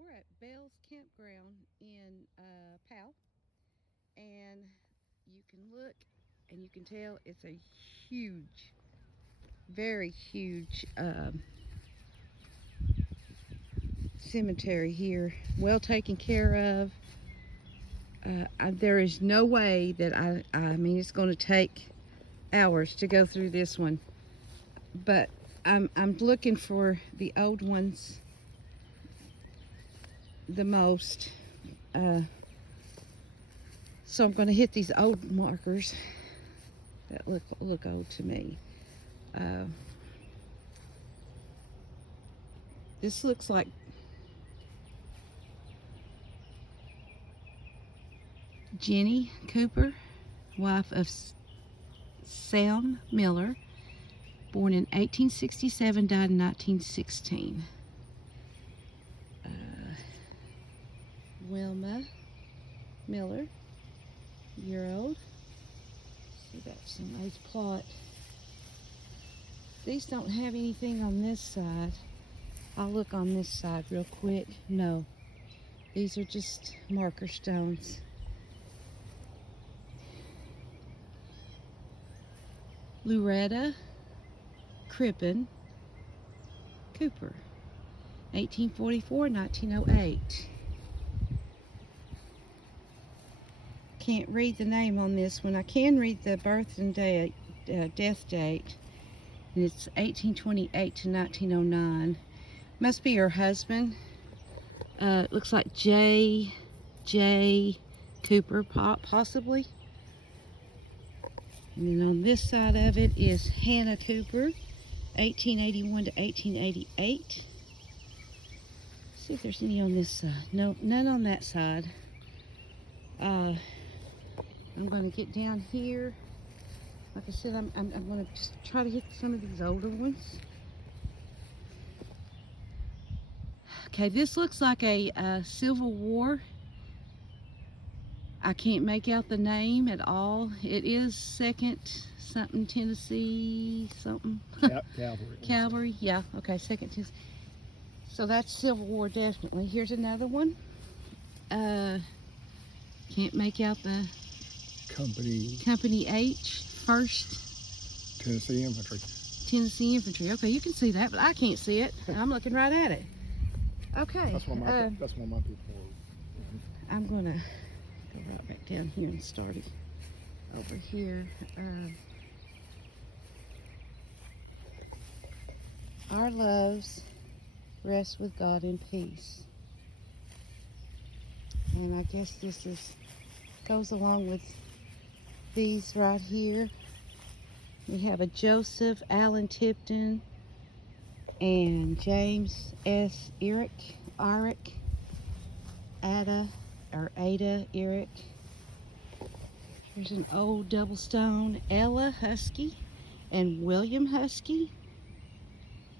We're at Bell's Campground in Powell, and you can look and you can tell it's a huge, very huge cemetery here, well taken care of. There is no way that I mean, it's going to take hours to go through this one, but I'm looking for the old ones the most. So I'm going to hit these old markers that look old to me. This looks like Jenny Cooper, wife of Sam Miller, born in 1867, died in 1916. Wilma Miller, year old. See, that's a nice plot. These don't have anything on this side. I'll look on this side real quick. No, these are just marker stones. Loretta Crippen Cooper, 1844-1908. Can't read the name on this one. I can read the birth and death date, and it's 1828 to 1909. Must be her husband. It looks like J. Cooper, possibly. And then on this side of it is Hannah Cooper, 1881 to 1888. See if there's any on this side. No, none on that side. I'm going to get down here. Like I said, I'm going to just try to hit some of these older ones. Okay, this looks like a Civil War. I can't make out the name at all. It is 2nd something Tennessee something. Cavalry. Cavalry, yeah. Okay, 2nd Tennessee. So that's Civil War definitely. Here's another one. Can't make out the Company H, 1st Tennessee Infantry. Tennessee Infantry. Okay, you can see that, but I can't see it. I'm looking right at it. Okay. That's one of my people. I'm gonna go right back down here and start it over here. Our loves rest with God in peace. And I guess this goes along with these right here. We have a Joseph Allen Tipton and James S. Eric, Ada Eric. Here's an old double stone, Ella Husky and William Husky,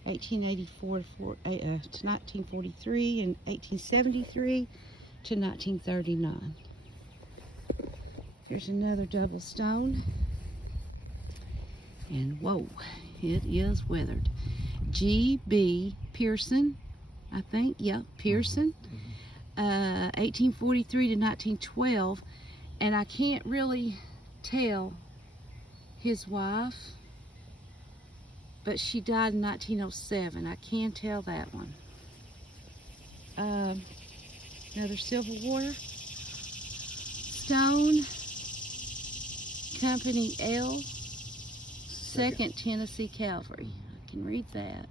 1884 to 1943 and 1873 to 1939. Here's another double stone, and whoa, it is weathered. G.B. Pearson, I think, yeah, Pearson, 1843 to 1912, and I can't really tell his wife, but she died in 1907. I can tell that one. Another Civil War stone, Company L, 2nd Tennessee Cavalry. I can read that.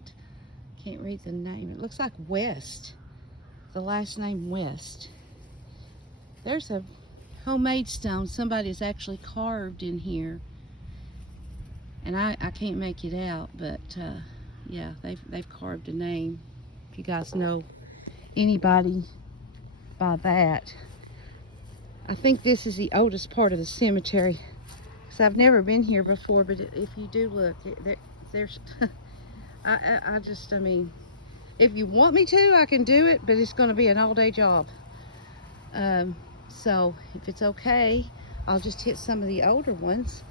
Can't read the name. It looks like West, the last name West. There's a homemade stone somebody's actually carved in here, and I can't make it out, but yeah, they've carved a name. If you guys know anybody by that. I think this is the oldest part of the cemetery, because I've never been here before, but if you do look, there's I mean, if you want me to, I can do it, but it's going to be an all-day job. So if it's okay, I'll just hit some of the older ones.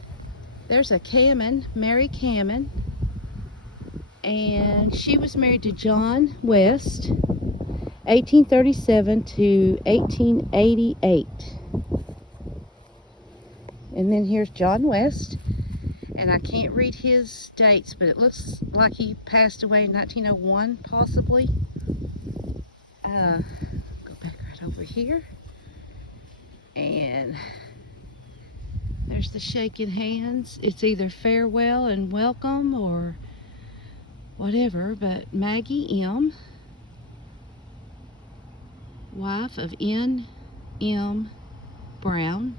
There's a Mary Cammon, and she was married to John West, 1837 to 1888. And then here's John West. And I can't read his dates, but it looks like he passed away in 1901, possibly. Go back right over here. And there's the shaking hands. It's either farewell and welcome or whatever, but Maggie M., wife of N.M. Brown,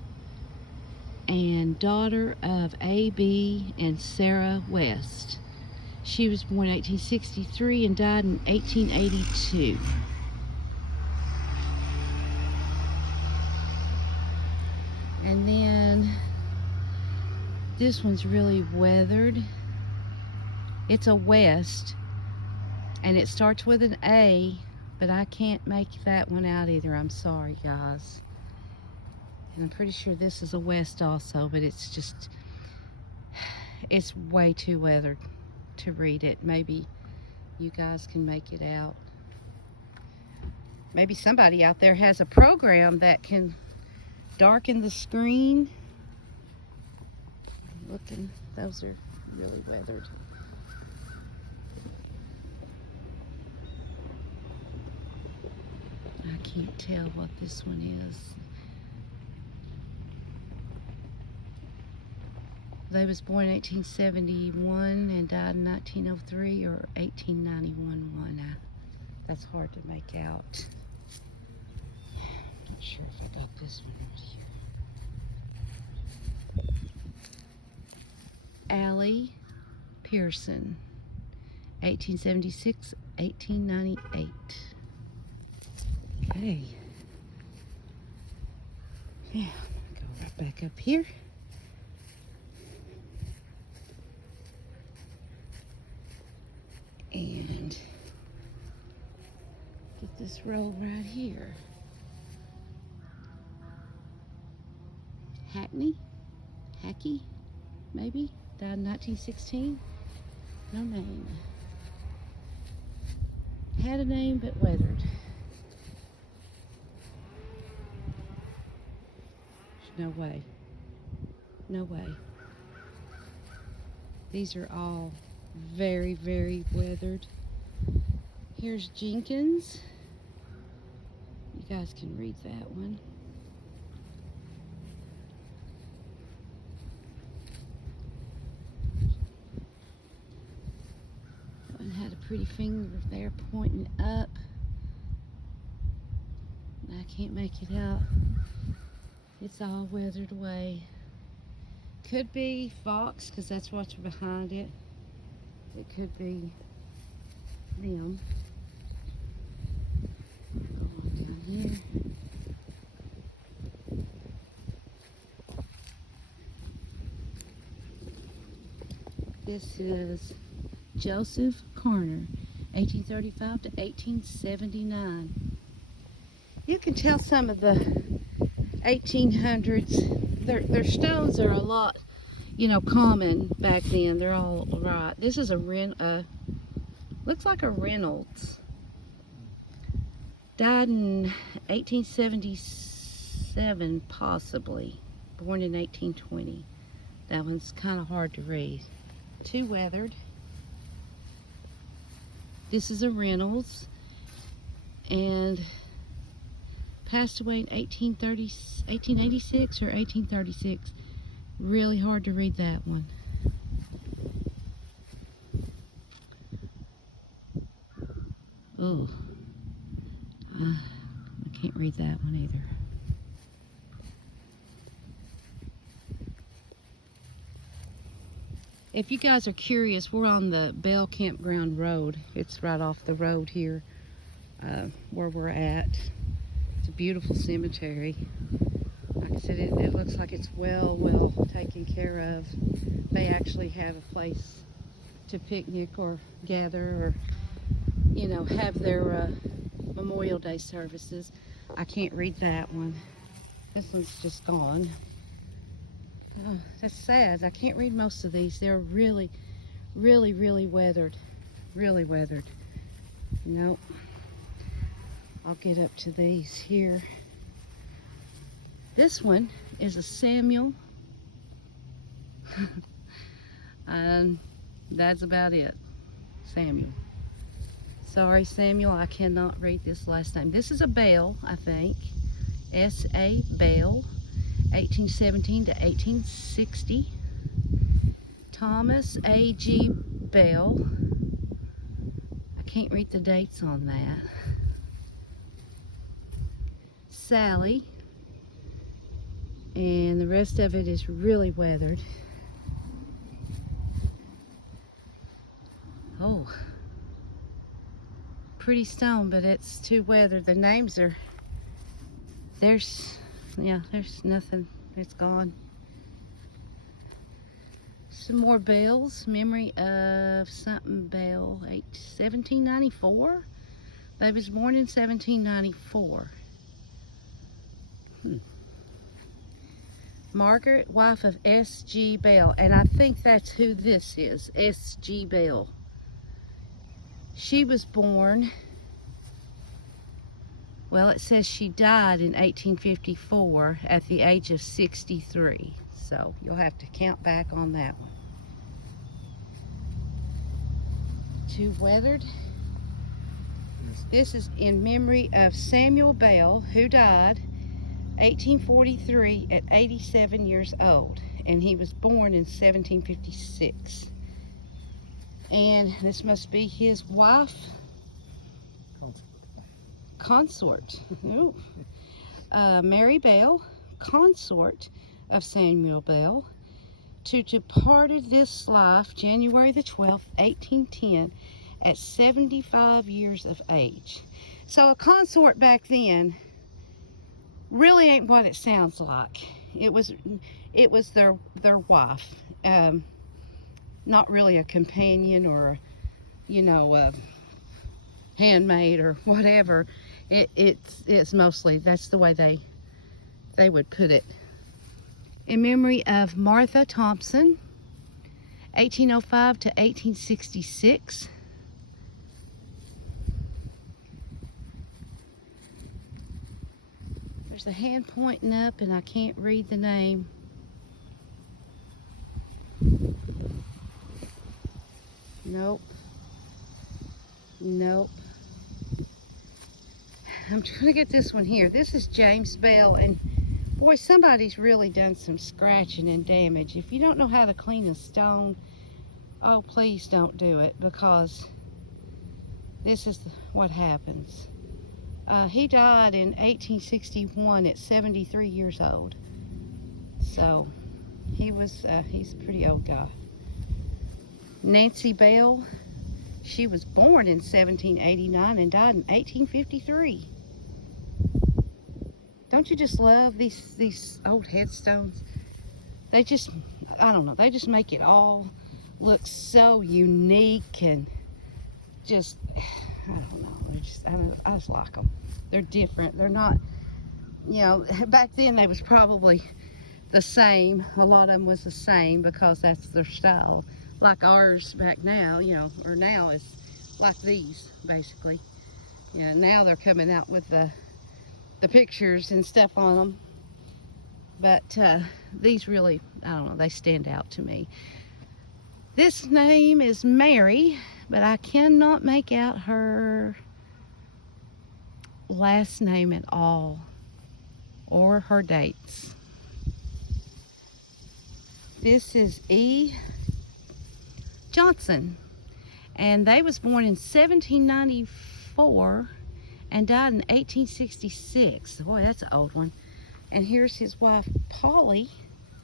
and daughter of A.B. and Sarah West. She was born in 1863 and died in 1882. And then this one's really weathered. It's a West, and it starts with an A, but I can't make that one out either. I'm sorry, guys. And I'm pretty sure this is a West also, but it's just, it's way too weathered to read it. Maybe you guys can make it out. Maybe somebody out there has a program that can darken the screen. Looking, those are really weathered. I can't tell what this one is. They was born in 1871 and died in 1903 or 1891. That's hard to make out. I'm not sure if I got this one right here. Allie Pearson, 1876, 1898. Okay. Yeah, go right back up here. And get this roll right here. Hackey, maybe, died in 1916. No name. Had a name but weathered. No way. No way. These are all very, very weathered. Here's Jenkins. You guys can read that one. That one had a pretty finger there pointing up. I can't make it out. It's all weathered away. Could be Fox, because that's what's behind it. It could be them. Go on down here. This is Joseph Carner, 1835 to 1879. You can tell some of the 1800s, their stones are a lot, you know, common back then. They're all right. This is a looks like a Reynolds. Died in 1877, possibly. Born in 1820. That one's kind of hard to read. Too weathered. This is a Reynolds, and passed away in 1886 or 1836. Really hard to read that one. Oh, I can't read that one either. If you guys are curious, we're on the Bell Campground Road. It's right off the road here where we're at. It's a beautiful cemetery. Like I said, it looks like it's well taken care of. They actually have a place to picnic or gather or, you know, have their Memorial Day services. I can't read that one. This one's just gone. Oh, that's sad. I can't read most of these. They're really, really weathered. Really weathered. Nope. I'll get up to these here. This one is a Samuel. That's about it. Samuel. Sorry, Samuel, I cannot read this last name. This is a Bell, I think. S.A. Bell, 1817 to 1860. Thomas A.G. Bell. I can't read the dates on that. Sally. And the rest of it is really weathered. Oh. Pretty stone, but it's too weathered. The names are, there's nothing. It's gone. Some more bells. Memory of something Bell, 1794. They was born in 1794. Margaret, wife of S.G. Bell, and I think that's who this is, S.G. Bell. She was born, well, it says she died in 1854 at the age of 63. So you'll have to count back on that one. Too weathered. This is in memory of Samuel Bell, who died 1843 at 87 years old, and he was born in 1756. And this must be his wife, consort. Ooh. Mary Bell, consort of Samuel Bell, to departed this life January the 12th, 1810, at 75 years of age. So a consort back then really ain't what it sounds like. It was their wife, not really a companion or, you know, a handmaid or whatever. It's mostly, that's the way they would put it. In memory of Martha Thompson, 1805 to 1866. There's a hand pointing up and I can't read the name. Nope. Nope. I'm trying to get this one here. This is James Bell, and boy, somebody's really done some scratching and damage. If you don't know how to clean a stone, oh, please don't do it, because this is what happens. He died in 1861 at 73 years old. So he's a pretty old guy. Nancy Bell, she was born in 1789 and died in 1853. Don't you just love these old headstones? They just, I don't know, they just make it all look so unique and just, I don't know, I just like them. They're different. They're not, you know, back then they was probably the same. A lot of them was the same because that's their style. Like ours back now, you know, or now is like these, basically. You know, now they're coming out with the pictures and stuff on them. But these really, I don't know, they stand out to me. This name is Mary, but I cannot make out her last name at all, or her dates. This is E. Johnson, and they was born in 1794 and died in 1866. Boy, that's an old one. And here's his wife, Polly,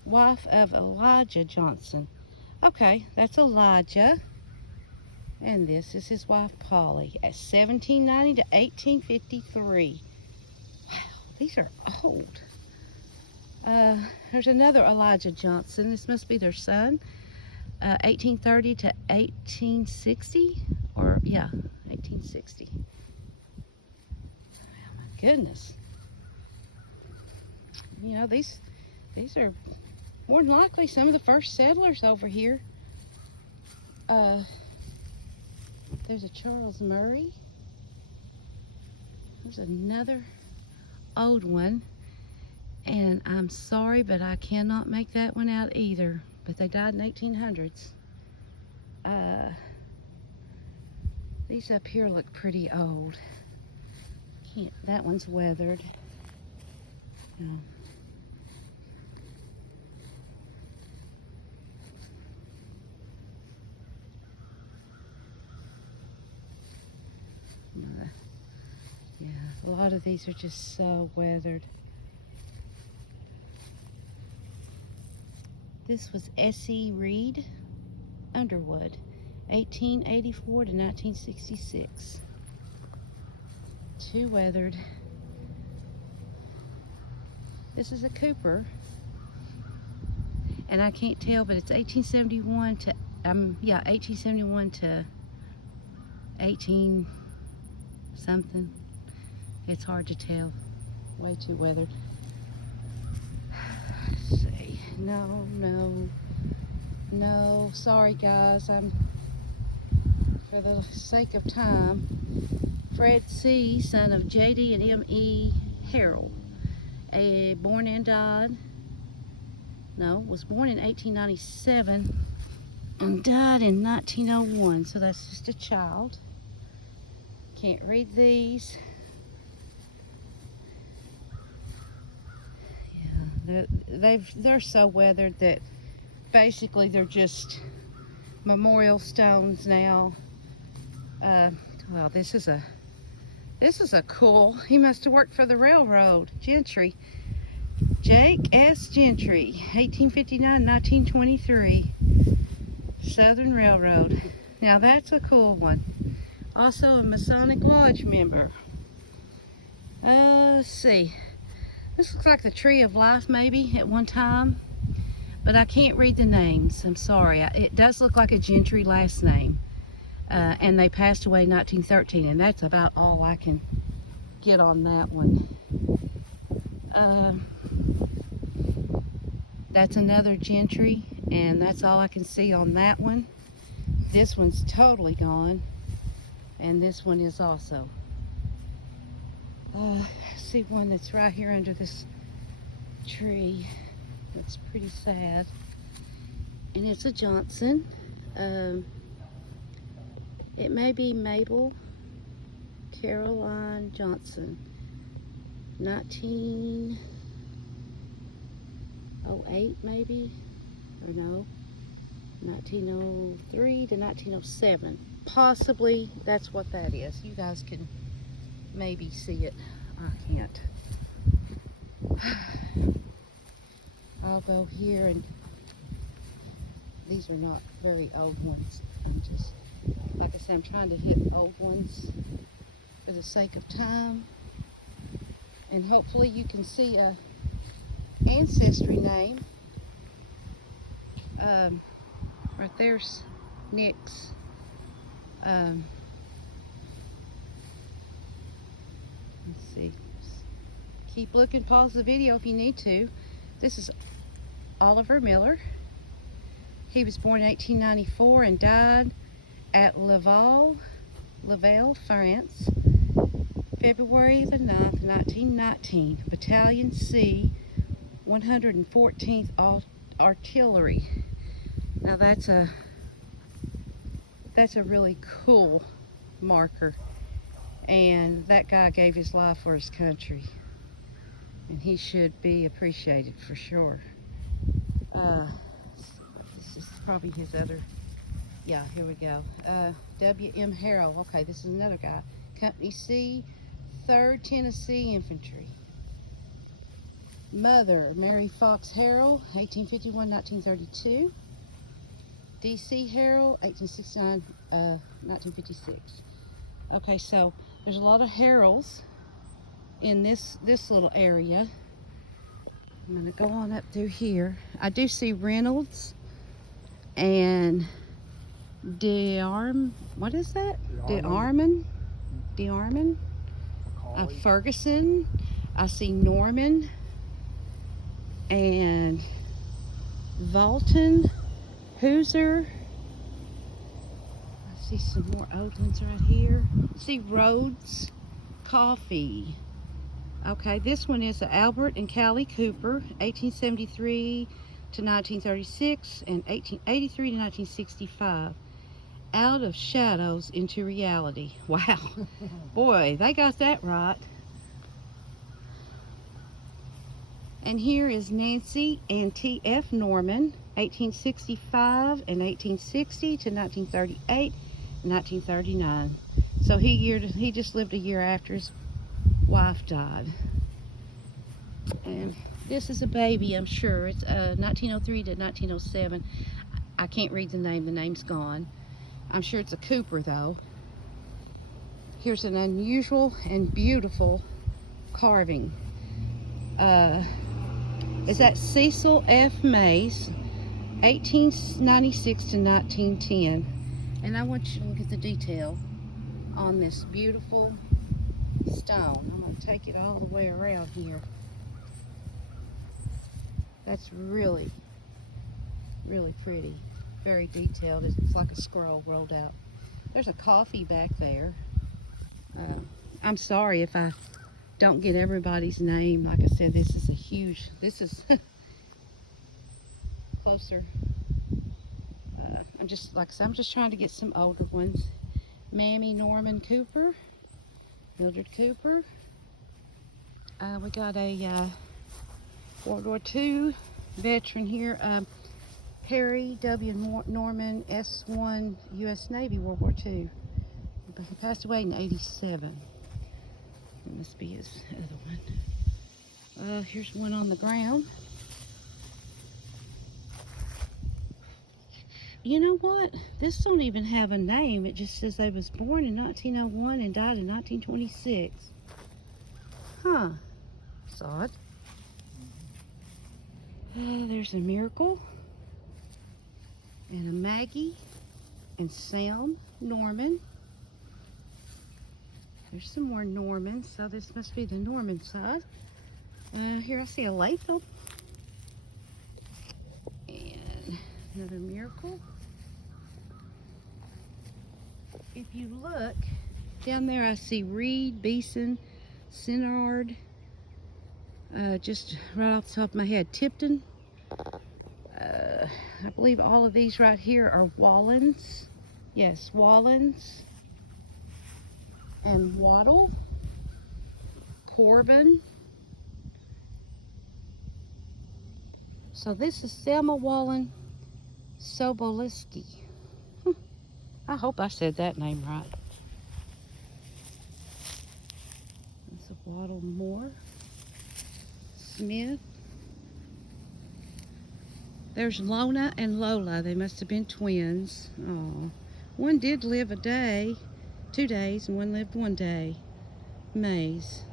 wife of Elijah Johnson. Okay, that's Elijah. And this is his wife, Polly, at 1790 to 1853. Wow, these are old. There's another Elijah Johnson. This must be their son. 1830 to 1860, or yeah, 1860. Oh my goodness. You know, these are more than likely some of the first settlers over here. There's a Charles Murray. There's another old one. And I'm sorry, but I cannot make that one out either. But they died in 1800s. These up here look pretty old. That one's weathered. No. Yeah, a lot of these are just so weathered. This was S.E. Reed, Underwood, 1884 to 1966. Too weathered. This is a Cooper, and I can't tell, but it's 1871 to 1871 to 18 something. It's hard to tell. Way too weathered. Let's see. No. Sorry, guys. For the sake of time. Fred C., son of J.D. and M.E. Harrell, was born in 1897 and died in 1901. So that's just a child. Can't read these. Yeah, they're so weathered that basically they're just memorial stones now. Well, this is a cool. He must have worked for the railroad. Gentry. Jake S. Gentry, 1859-1923. Southern Railroad. Now that's a cool one. Also a Masonic Lodge member. Let's see. This looks like the Tree of Life maybe at one time. But I can't read the names. I'm sorry. It does look like a Gentry last name. And they passed away in 1913, and that's about all I can get on that one. That's another Gentry, and that's all I can see on that one. This one's totally gone, and this one is also. I see one that's right here under this tree. That's pretty sad. And it's a Johnson. It may be Mabel Caroline Johnson, 1908 maybe, or no, 1903 to 1907. Possibly that's what that is. You guys can maybe see it. I can't. I'll go here, and these are not very old ones. I'm just, like I said, I'm trying to hit old ones for the sake of time. And hopefully you can see a ancestry name. Right there's Nick's. Let's see. Keep looking, pause the video if you need to. This is Oliver Miller. He was born in 1894 and died at Laval, France, February the 9th, 1919. Battalion C, 114th Artillery. Now that's a really cool marker, and that guy gave his life for his country, and he should be appreciated for sure. This is probably his other. Yeah, here we go. W.M. Harrell. Okay, this is another guy. Company C, 3rd Tennessee Infantry. Mother, Mary Fox Harrell, 1851-1932. D.C. Harrell, 1869-1956. Okay, so there's a lot of Harrells in this little area. I'm going to go on up through here. I do see Reynolds and what is that? DeArmond. Ferguson. I see Norman and Valton, Hooser. I see some more old ones right here. I see Rhodes, coffee. Okay, this one is Albert and Callie Cooper, 1873 to 1936 and 1883 to 1965. Out of shadows into reality. Wow. Boy, they got that right. And here is Nancy and T.F. Norman, 1865 and 1860 to 1938 and 1939. So he just lived a year after his wife died. And this is a baby, I'm sure. It's 1903 to 1907. I can't read the name. The name's gone. I'm sure it's a Cooper, though. Here's an unusual and beautiful carving. Is that Cecil F. Mays, 1896 to 1910. And I want you to look at the detail on this beautiful stone. I'm going to take it all the way around here. That's really, really pretty. Very detailed. It's like a scroll rolled out. There's a coffee back there. I'm sorry if I don't get everybody's name. Like I said, this is this is closer. I'm just, like I said, I'm just trying to get some older ones. Mammy Norman Cooper, Mildred Cooper. We got a World War II veteran here. Harry W. Norman, S1 U.S. Navy, World War II. He passed away in 87. That must be his other one. Here's one on the ground. You know what? This don't even have a name. It just says they was born in 1901 and died in 1926. Huh. That's odd. There's a Miracle. And a Maggie. And Sam Norman. There's some more Normans, so this must be the Norman side. Here I see a Latham. And another Miracle. If you look, down there I see Reed, Beeson, Sinard, just right off the top of my head, Tipton. I believe all of these right here are Wallens. Yes, Wallens. And Waddle, Corbin. So this is Selma Wallen Soboliski. I hope I said that name right. That's a Waddle Moore. Smith. There's Lona and Lola. They must have been twins. Oh, one did live a day, 2 days, and one lived 1 day. Mays.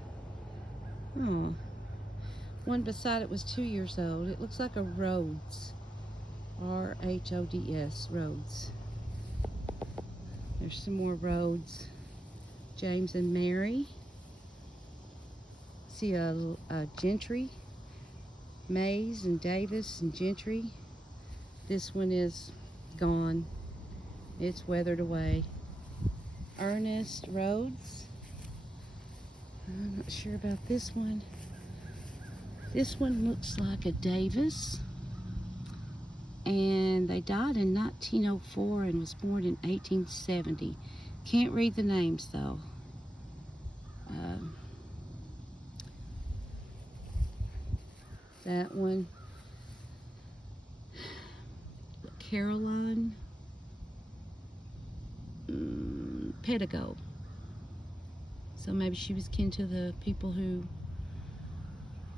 Oh, one beside it was 2 years old. It looks like a Rhodes. R-H-O-D-S, Rhodes. There's some more Rhodes. James and Mary. See a Gentry. Mays and Davis and Gentry. This one is gone. It's weathered away. Ernest Rhodes. I'm not sure about this one. This one looks like a Davis. And they died in 1904 and was born in 1870. Can't read the names though. That one. Caroline Pedigo. So maybe she was kin to the people who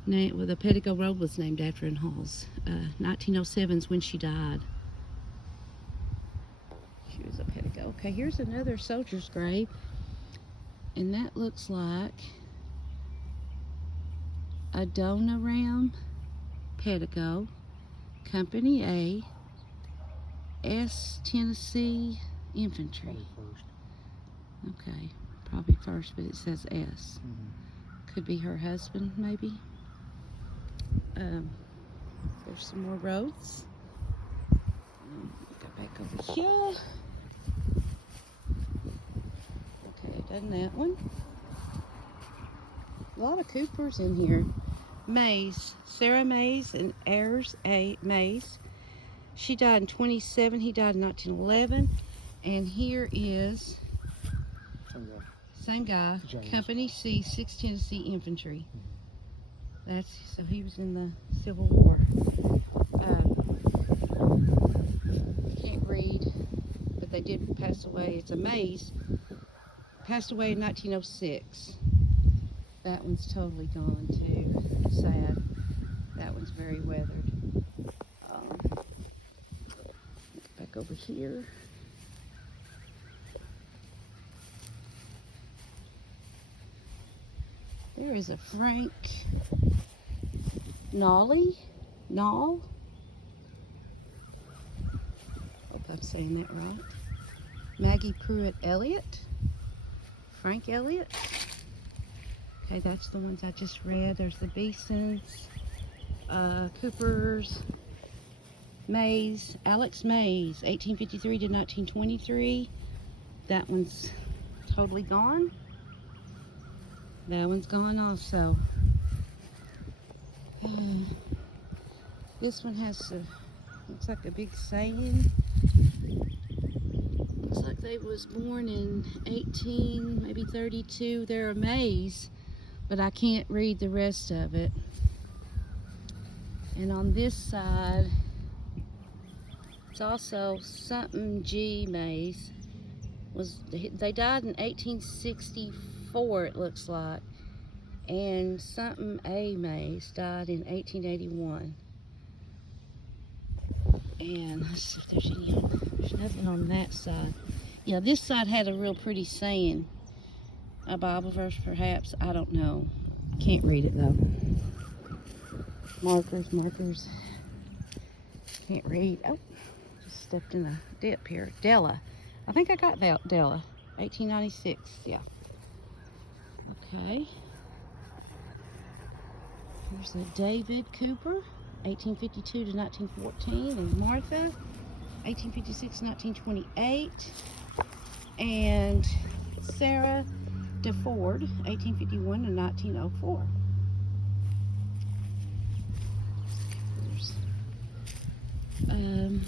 the Pedigo Road was named after in Halls. 1907 is when she died. She was a Pedigo. Okay, here's another soldier's grave. And that looks like Adoniram Pedigo, Company A, S Tennessee Infantry. Okay, probably first, but it says S. Could be her husband, maybe. There's some more roads. Go back over here. Okay, done that one. A lot of Coopers in here. Mays, Sarah Mays and Ayers A. Mays. She died in 27. He died in 1911. And here is same guy, James. Company C, 6th Tennessee Infantry. That's so he was in the Civil War. Can't read, but they did pass away. It's a Mays. Passed away in 1906. That one's totally gone too. Sad. That one's very weathered. Back over here. There is a Frank Nall. Hope I'm saying that right. Maggie Pruitt Elliott. Frank Elliott. Okay, that's the ones I just read. There's the Beesons, Coopers, Mays, Alex Mays, 1853 to 1923. That one's totally gone. That one's gone also. This one has looks like a big saying. Looks like they was born in 18, maybe 32. They're a Mays, but I can't read the rest of it. And on this side, it's also something G Mays. They died in 1864, it looks like. And something A Mays died in 1881. And let's see if there's there's nothing on that side. Yeah, this side had a real pretty saying. A Bible verse perhaps, I don't know. Can't read it though. Markers. Can't read. Oh, just stepped in a dip here. Della. I think I got that Della. 1896, yeah. Okay. Here's a David Cooper, 1852 to 1914, and Martha, 1856 to 1928, and Sarah DeFord, 1851 to 1904. There's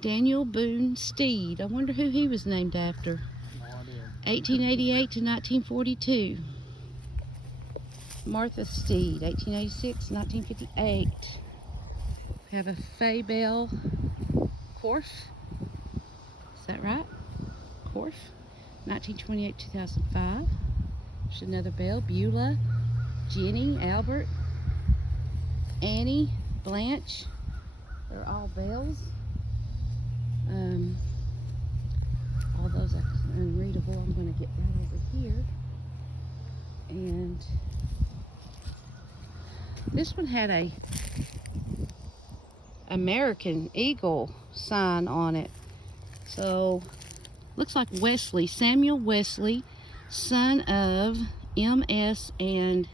Daniel Boone Steed. I wonder who he was named after. No idea. 1888 to 1942. Martha Steed, 1886, 1958. We have a Fay Bell Corf. Is that right? Corf. 1928, 2005. There's another Bell. Beulah, Jenny, Albert, Annie, Blanche. They're all Bells. All those are unreadable. I'm going to get that over here. And this one had a American Eagle sign on it. So looks like Wesley, Samuel Wesley, son of M.S. and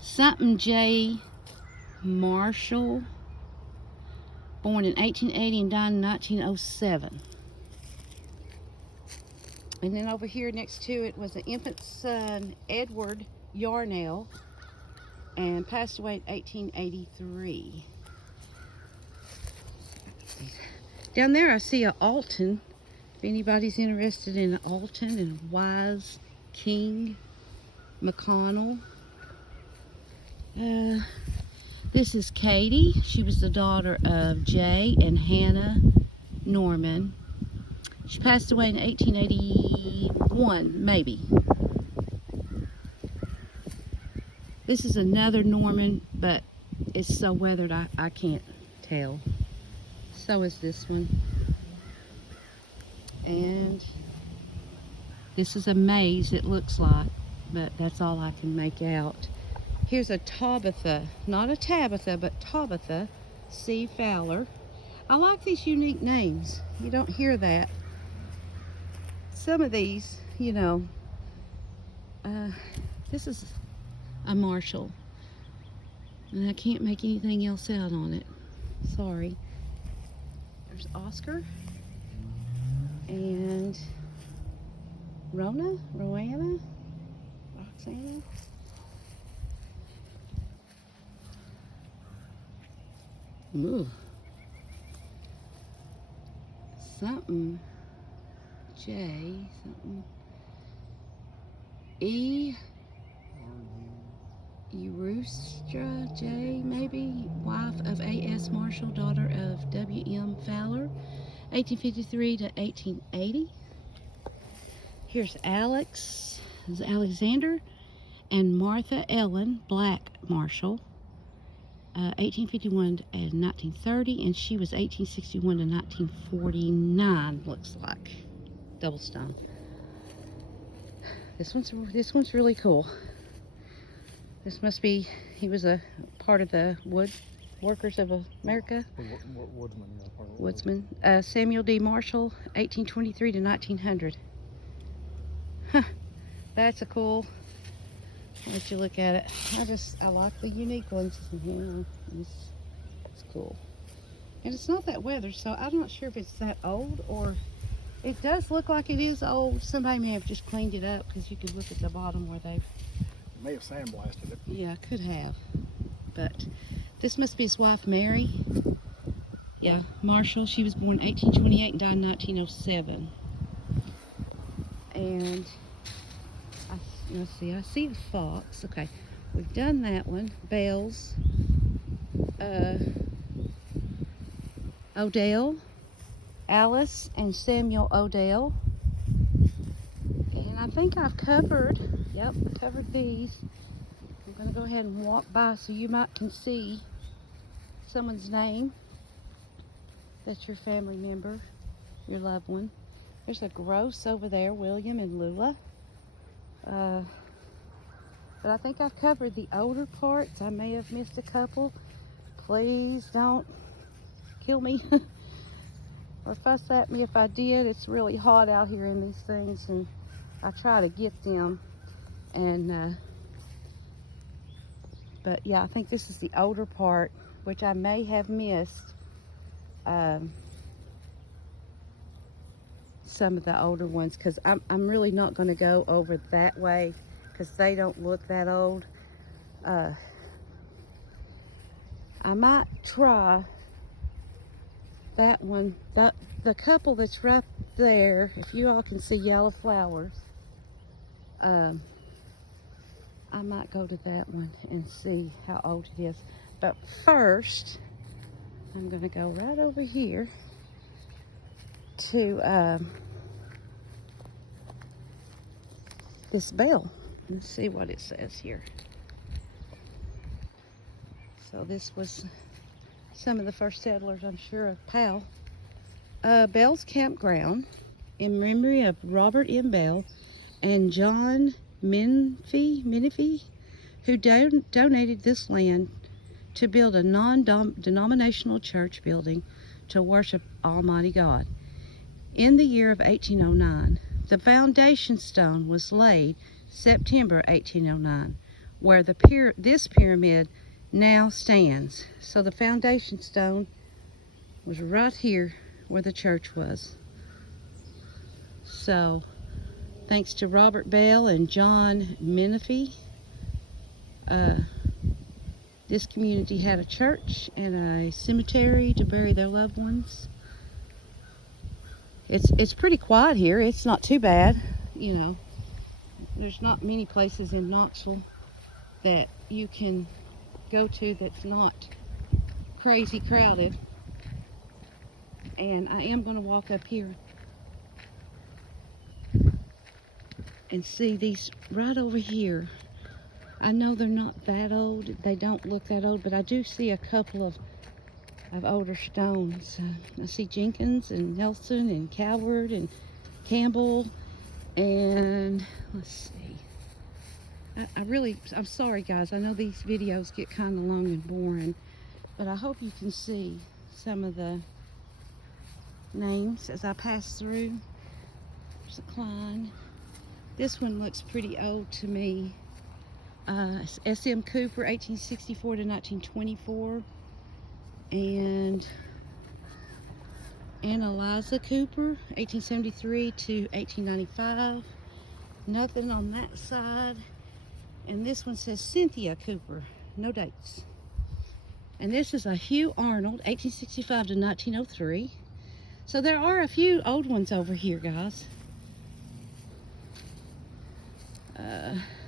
something J. Marshall, born in 1880 and died in 1907. And then over here next to it was an infant son, Edward Yarnell, and passed away in 1883. Down there I see a Alton. If anybody's interested in an Alton, and Wise, King, McConnell. This is Katie. She was the daughter of Jay and Hannah Norman. She passed away in 1881, maybe. This is another Norman, but it's so weathered I can't tell. So is this one. And this is a Mays, it looks like, but that's all I can make out. Here's a Tabitha, not a Tabitha, but Tabitha C. Fowler. I like these unique names. You don't hear that. Some of these, you know, this is a Marshall, and I can't make anything else out on it. Sorry. There's Oscar and Roanna. Ooh. Something J, something E, Eurustra J, maybe, wife of A.S. Marshall, daughter of W.M. Fowler, 1853 to 1880. Here's Alex, this is Alexander, and Martha Ellen Black Marshall, 1851 and 1930, and she was 1861 to 1949, looks like. Double stone. This one's really cool. This must be, he was a part of the Wood Workers of America. Woodsman, yeah, part of Woodsman. Samuel D. Marshall, 1823 to 1900. Huh, that's a cool. I'll let you look at it. I like the unique ones. Yeah, it's cool. And it's not that weathered, so I'm not sure if it's that old, or it does look like it is old. Somebody may have just cleaned it up, because you can look at the bottom where they've... May have sandblasted it. Yeah, could have. But this must be his wife, Mary. Yeah, Marshall. She was born 1828 and died in 1907. And let's see, I see the fox. Okay, we've done that one. Bells. Odell. Alice and Samuel Odell. And I think I've covered, yep, I covered these. I'm going to go ahead and walk by so you can see someone's name. That's your family member, your loved one. There's a gross over there, William and Lula. But I think I've covered the older parts. I may have missed a couple. Please don't kill me or fuss at me if I did. It's really hot out here in these things, and I try to get them. And but yeah, I think this is the older part, which I may have missed. Some of the older ones, because I'm really not going to go over that way, because they don't look that old. I might try that one, the couple that's right there. If you all can see yellow flowers, I might go to that one and see how old it is. But first, I'm going to go right over here to this bell. Let's see what it says here. So this was some of the first settlers, I'm sure, of Powell. Bell's Campground, in memory of Robert M. Bell and John Menifee, who donated this land to build a non-denominational church building to worship Almighty God. In the year of 1809, the foundation stone was laid September 1809, where this pyramid now stands. So the foundation stone was right here where the church was. So thanks to Robert Bell and John Menifee, this community had a church and a cemetery to bury their loved ones. It's pretty quiet here. It's not too bad, you know. There's not many places in Knoxville that you can go to that's not crazy crowded. And I am going to walk up here and see these right over here. I know they're not that old. They don't look that old, but I do see a couple of older stones. I see Jenkins and Nelson and Coward and Campbell, and let's see. I'm sorry guys, I know these videos get kind of long and boring, but I hope you can see some of the names as I pass through. There's a Klein. This one looks pretty old to me. S.M. Cooper, 1864 to 1924. And Eliza Cooper, 1873 to 1895. Nothing on that side. And this one says Cynthia Cooper, no dates. And this is a Hugh Arnold, 1865 to 1903. So there are a few old ones over here, guys.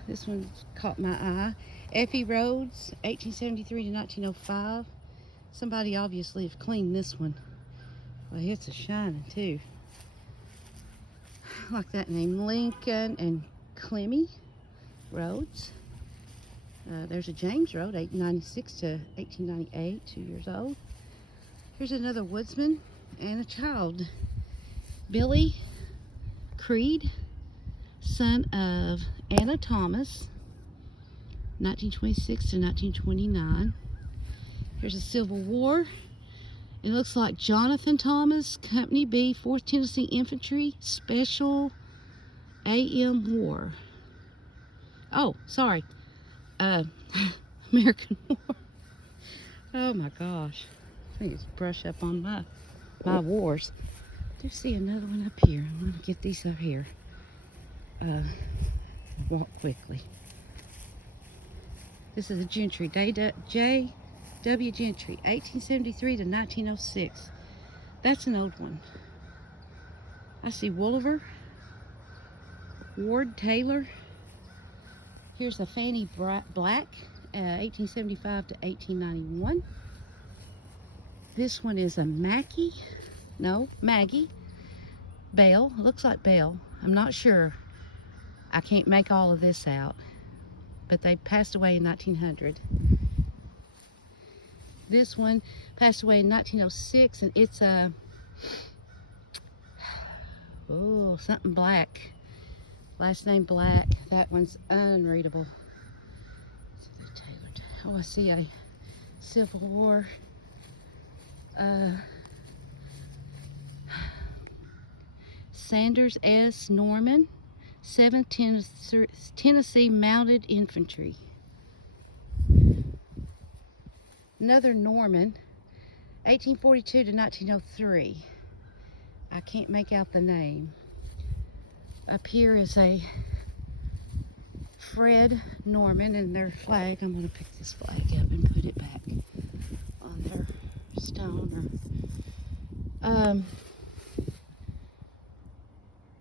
This one caught my eye. Effie Rhodes, 1873 to 1905. Somebody obviously have cleaned this one. Well, it's a shining too. I like that name. Lincoln and Clemmy Rhodes. There's a James Road, 1896 to 1898, 2 years old. Here's another woodsman and a child. Billy Creed, son of Anna Thomas, 1926 to 1929. Here's a Civil War. It looks like Jonathan Thomas, Company B, 4th Tennessee Infantry, Special AM War. Oh, sorry. American War. Oh my gosh. I think it's brush up on my wars. I do see another one up here. I'm going to get these up here. Walk quickly. This is a Gentry. J.W. Gentry, 1873 to 1906. That's an old one. I see Wooliver, Ward Taylor. Here's a Fanny Black, 1875 to 1891. This one is a Maggie Bell. Looks like Bell. I'm not sure. I can't make all of this out. But they passed away in 1900. This one passed away in 1906, and it's a something Black. Last name Black. That one's unreadable. Oh, I see a Civil War. Sanders S. Norman, 7th Tennessee Mounted Infantry. Another Norman, 1842 to 1903. I can't make out the name. Up here is a Fred Norman and their flag. I'm going to pick this flag up and put it back on their stone.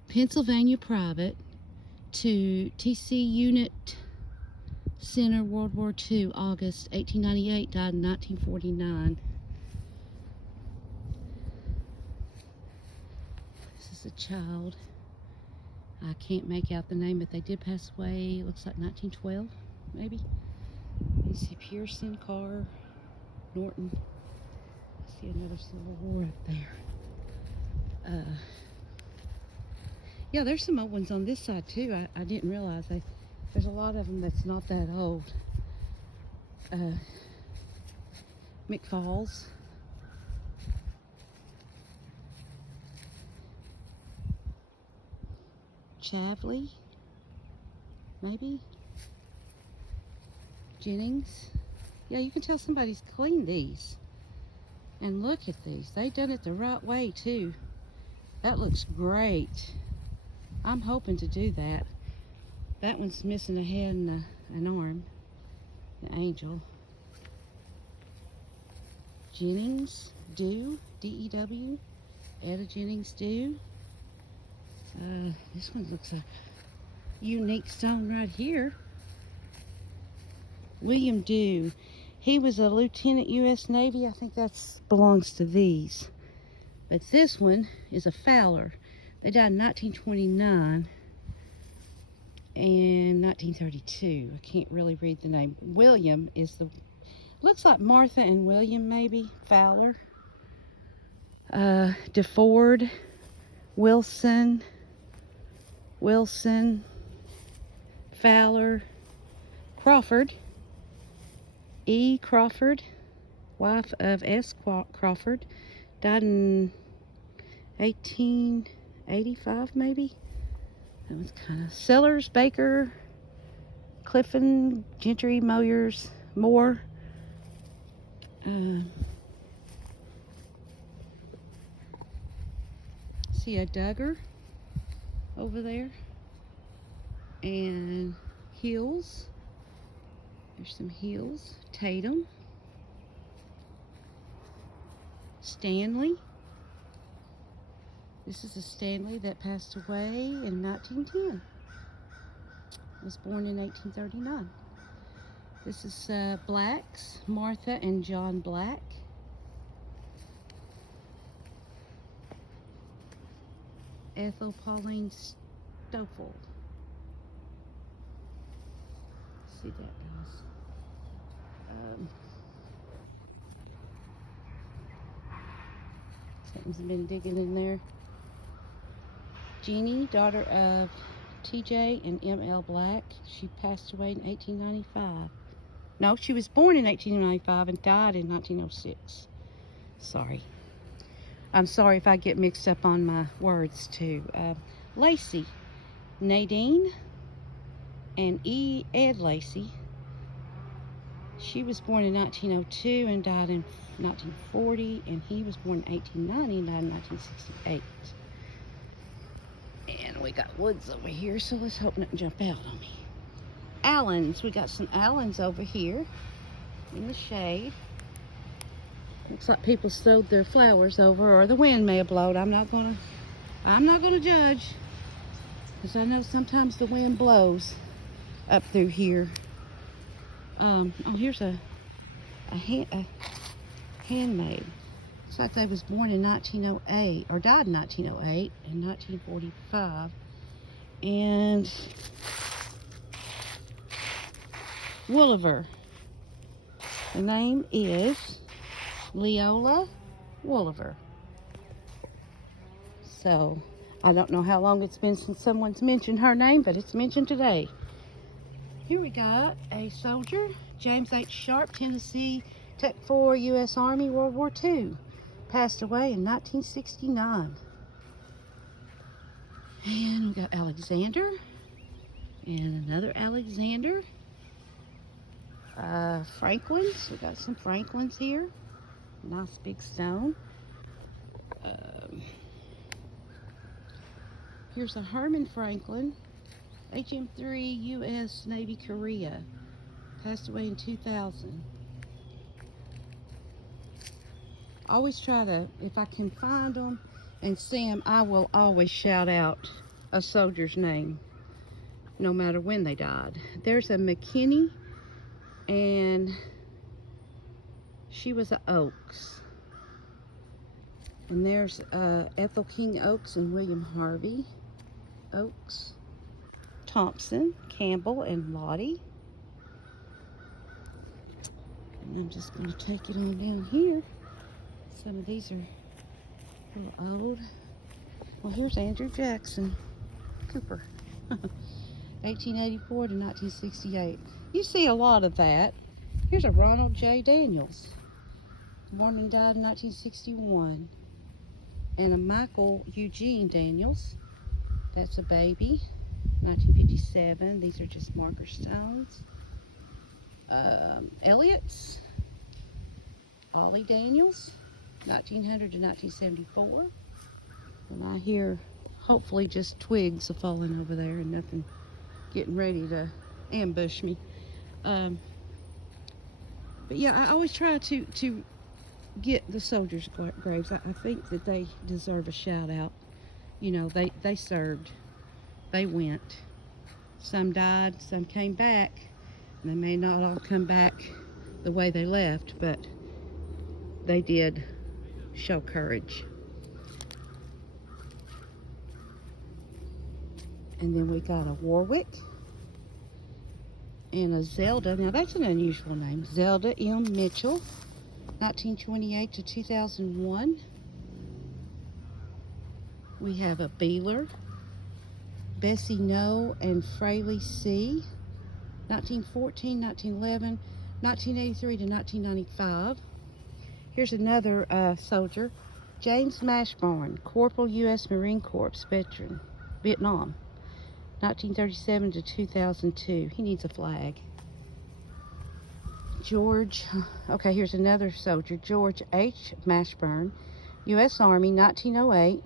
Pennsylvania Private to TC Unit Center, World War II, August 1898, died in 1949. This is a child. I can't make out the name, but they did pass away. It looks like 1912, maybe. You see Pearson, Carr, Norton. I see another Civil War up there. Yeah, there's some old ones on this side too. I didn't realize there's a lot of them that's not that old. McFalls. Chavley, maybe. Jennings. Yeah, you can tell somebody's cleaned these. And look at these. They done it the right way too. That looks great. I'm hoping to do that. That one's missing a head and an arm. The angel. Jennings, Dew, D-E-W. Etta Jennings, Dew. This one looks like a unique stone right here. William Dew. He was a lieutenant U.S. Navy. I think that belongs to these. But this one is a Fowler. They died in 1929 and 1932. I can't really read the name. William is the, looks like Martha and William maybe. Fowler. DeFord, Wilson, Fowler, Crawford, E. Crawford, wife of S. Crawford, died in 1885 maybe. That was kind of Sellers, Baker, Clifton, Gentry, Moyers, Moore. See a Duggar over there, and Hills. There's some Hills. Tatum. Stanley. This is a Stanley that passed away in 1910. Was born in 1839. This is Blacks, Martha and John Black. Ethel Pauline Stoffel. See that, guys. Something's been digging in there. Jeannie, daughter of T.J. and M.L. Black. She passed away in 1895. No, she was born in 1895 and died in 1906. Sorry. I'm sorry if I get mixed up on my words too. Lacey, Nadine, and Ed Lacey. She was born in 1902 and died in 1940, and he was born in 1890 and died in 1968. And we got woods over here, so let's hope nothing jump out on me. Allens, we got some Allens over here in the shade. Looks like people sowed their flowers over, or the wind may have blown. I'm not gonna judge, because I know sometimes the wind blows up through here. Oh, here's a handmaid. Looks like they was born in 1908, or died in 1908 and 1945. And Wooliver. The name is Leola Wooliver. So, I don't know how long it's been since someone's mentioned her name, but it's mentioned today. Here we got a soldier, James H. Sharp, Tennessee Tech 4, U.S. Army, World War II. Passed away in 1969. And we got Alexander, and another Alexander. Franklins, we got some Franklins here. Nice big stone. Here's a Herman Franklin, HM3 U.S. Navy Korea. Passed away in 2000. Always try to, if I can find them and see them, I will always shout out a soldier's name, no matter when they died. There's a McKinney, and she was a Oaks. And there's Ethel King Oaks and William Harvey Oaks. Thompson, Campbell, and Lottie. And I'm just going to take it on down here. Some of these are a little old. Well, here's Andrew Jackson Cooper. 1884 to 1968. You see a lot of that. Here's a Ronald J. Daniels. Born and died in 1961. And a Michael Eugene Daniels. That's a baby. 1957. These are just marker stones. Elliott's. Ollie Daniels. 1900 to 1974. And I hear hopefully just twigs are falling over there and nothing getting ready to ambush me. But yeah, I always try to get the soldiers' graves. I think that they deserve a shout out. You know, they served, they went. Some died, some came back. And they may not all come back the way they left, but they did show courage. And then we got a Warwick and a Zelda. Now that's an unusual name. Zelda M. Mitchell, 1928 to 2001. We have a Beeler, Bessie No and Fraley C, 1914, 1911, 1983 to 1995. Here's another soldier, James Mashburn, Corporal, U.S. Marine Corps, veteran, Vietnam, 1937 to 2002. He needs a flag. George, okay, here's another soldier, George H. Mashburn, U.S. Army, 1908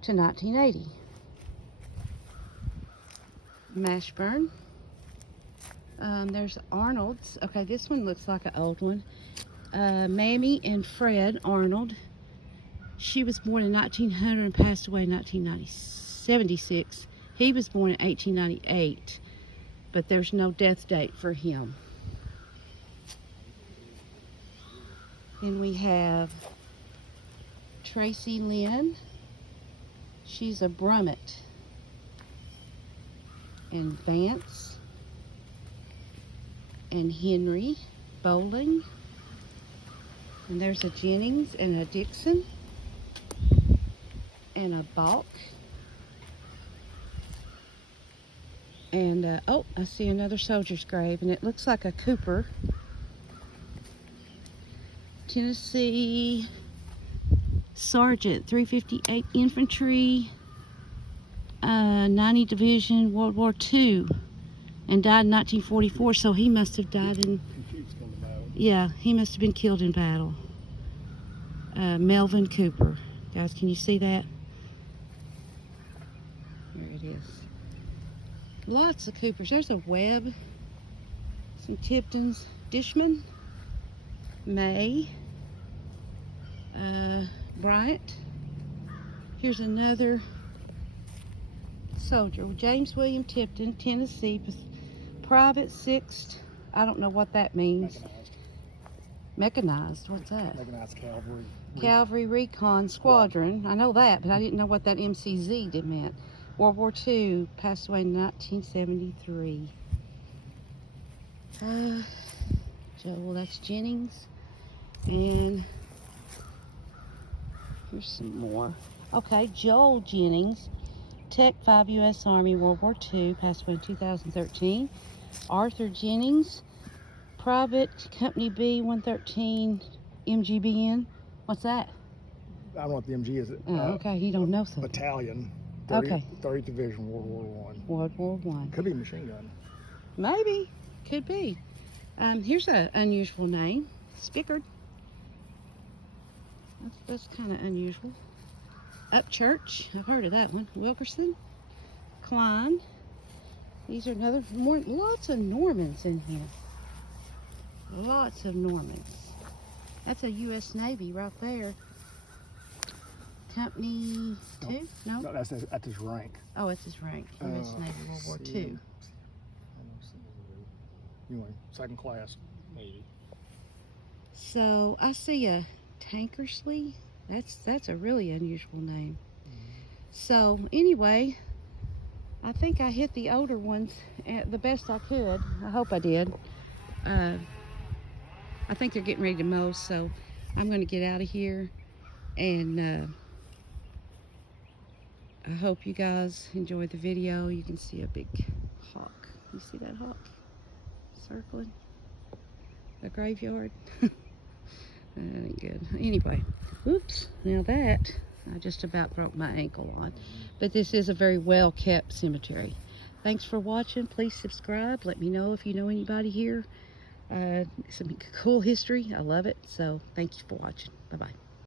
to 1980. Mashburn. There's Arnold's. Okay, this one looks like an old one. Mammy and Fred Arnold, She was born in 1900 and passed away in 1976. He was born in 1898, but there's no death date for him. Then we have Tracy Lynn. She's a Brummett. And Vance. And Henry Bowling. And there's a Jennings and a Dixon. And a Balk. And, oh, I see another soldier's grave, and it looks like a Cooper. Tennessee Sergeant, 358 Infantry, 90 Division, World War II, and died in 1944, so he must have died in... Yeah, he must have been killed in battle. Melvin Cooper. Guys, can you see that? There it is. Lots of Coopers. There's a Webb, some Tiptons, Dishman, May, Bryant. Here's another soldier, James William Tipton, Tennessee, Private 6th. I don't know what that means. Mechanized. What's that? Mechanized Cavalry. Cavalry Recon Squadron. I know that, but I didn't know what that MCZ meant. World War II, passed away in 1973. Joel, that's Jennings. And here's some more. Okay, Joel Jennings, Tech 5 U.S. Army, World War II, passed away in 2013. Arthur Jennings, Private Company B 113 MGBN. What's that? I don't know what the MG is. Oh, okay, you don't know something. Battalion. 30th, Okay. 30th Division, World War I. World War I. Could be a machine gun. Maybe. Could be. Here's an unusual name. Spickard. That's kind of unusual. Upchurch. I've heard of that one. Wilkerson. Klein. These are lots of Normans in here. Lots of Normans. That's a U.S. Navy right there. Company 2? No? No, that's his rank. Oh, it's his rank. U.S. Navy, World War II. Anyway, second class, maybe. So, I see a Tankersley. That's a really unusual name. So, anyway, I think I hit the older ones the best I could. I hope I did. I think they're getting ready to mow, so I'm going to get out of here. And I hope you guys enjoyed the video. You can see a big hawk. You see that hawk circling the graveyard? That ain't good. Anyway, oops, now that I just about broke my ankle on. But this is a very well kept cemetery. Thanks for watching. Please subscribe. Let me know if you know anybody here. Some cool history. I love it. So thank you for watching. Bye bye.